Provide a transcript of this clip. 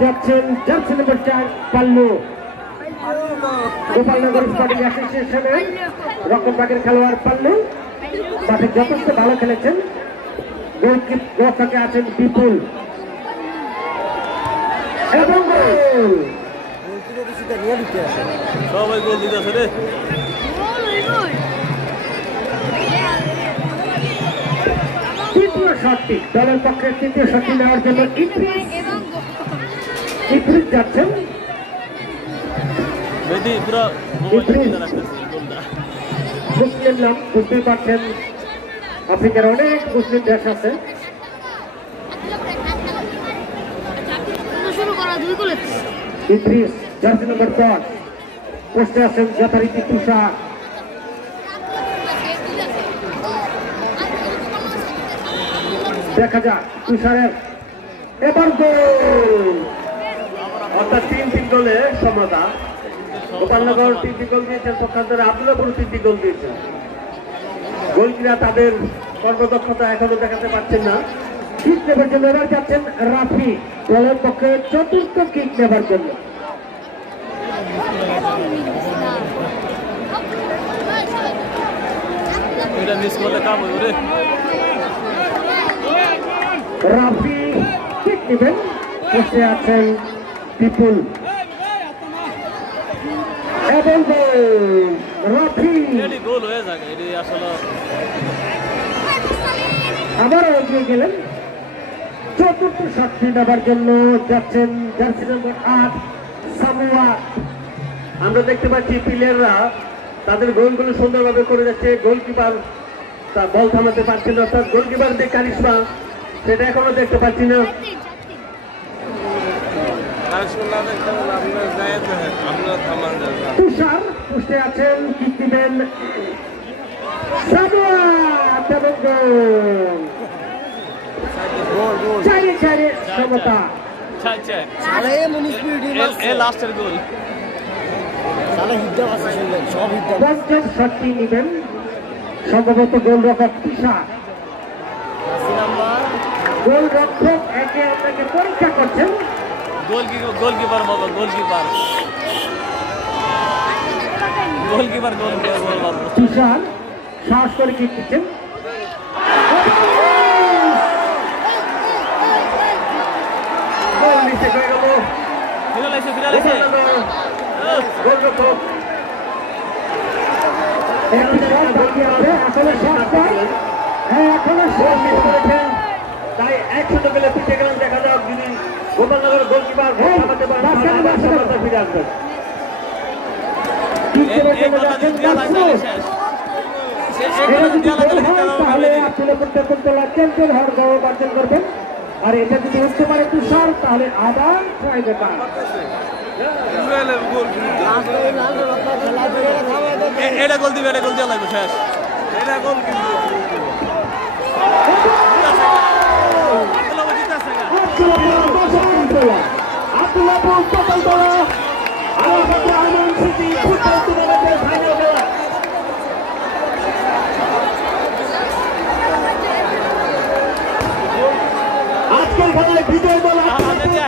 যাচ্ছেন জার্সি নম্বর 4 পাল্লু। গোপালনগর স্পোর্টিং অ্যাসোসিয়েশনের রকমবাগের খেলোয়াড় পাল্লু মাঠে যথেষ্ট ভালো খেলেছেন। গোলকিপার আছেন বিপুল এবং সবাই গোল দিতেছে রে। তৃতীয় শটটি দলের পক্ষে তৃতীয় শটটি নেওয়ার জন্য ইদ্রিস যাচ্ছেন। মুসলিম নাম বুঝতেই পারছেন, আফ্রিকার অনেক মুসলিম দেশ আছে। ইদ্রিস জার্সি নম্বর 10 পোস্টে আছেন যথারীতি তুষার। দেখা যাক তুষারের এবার গোল, অর্থাৎ 3 গোলে সমতা। গোপালনগর 3 গোল দিয়েছেন, পক্ষান্তরে আব্দুল্লাহপুর 3 গোল দিয়েছেন। গোলকিরা তাদের কর্মদক্ষতা এখনো দেখাতে পারছেন না। কিক নেবার জন্য এবার যাচ্ছেন রাফি, দলের পক্ষে চতুর্থ কিক নেবার জন্য। রাফি কিক নেবেন, বসে আছেন বিপুল এবং রাফি আবারও এগিয়ে গেলেন। চতুর্থ শটটি নেবার জন্য যাচ্ছেন জার্সি নম্বর 8 সামুয়া। আমরা দেখতে পাচ্ছি প্লেয়াররা তাদের গোলগুলো সুন্দরভাবে করে যাচ্ছে। গোলকিপার তা বল থামাতে পারছে না, অর্থাৎ গোলকিপার যে কারিশমা সেটা এখনো দেখতে পাচ্ছি না। তুষার পুষতে আছেন, কিক দিবেন সামুয়া এবং গোল। চারে চারে সমতা। পঞ্চম শটটি নিবেন সম্ভবত গোলরক্ষক তুষার। গোলরক্ষক একে অন্যকে পরীক্ষা করছেন। গোলকিপার বাবা, গোলকিপার তুষার সাহস করে কিক দিচ্ছেন। তাই 1-0 পেলে পিছিয়ে গেলেন। দেখা যাক যদি গোপালনগর গোলকিপার ফিরে আসবেন। তাহলে চ্যাম্পিয়ন হওয়ার গৌরব অর্জন করবেন। আর এটা যদি উঠতে পারে তুষার তাহলে আবার ট্রাই বেটার। এটা গোল দিবে, এটা গোল দেওয়া লাগবে শেষ। এটা গোল আজকের খেলায় বিজয় বল লাগবে।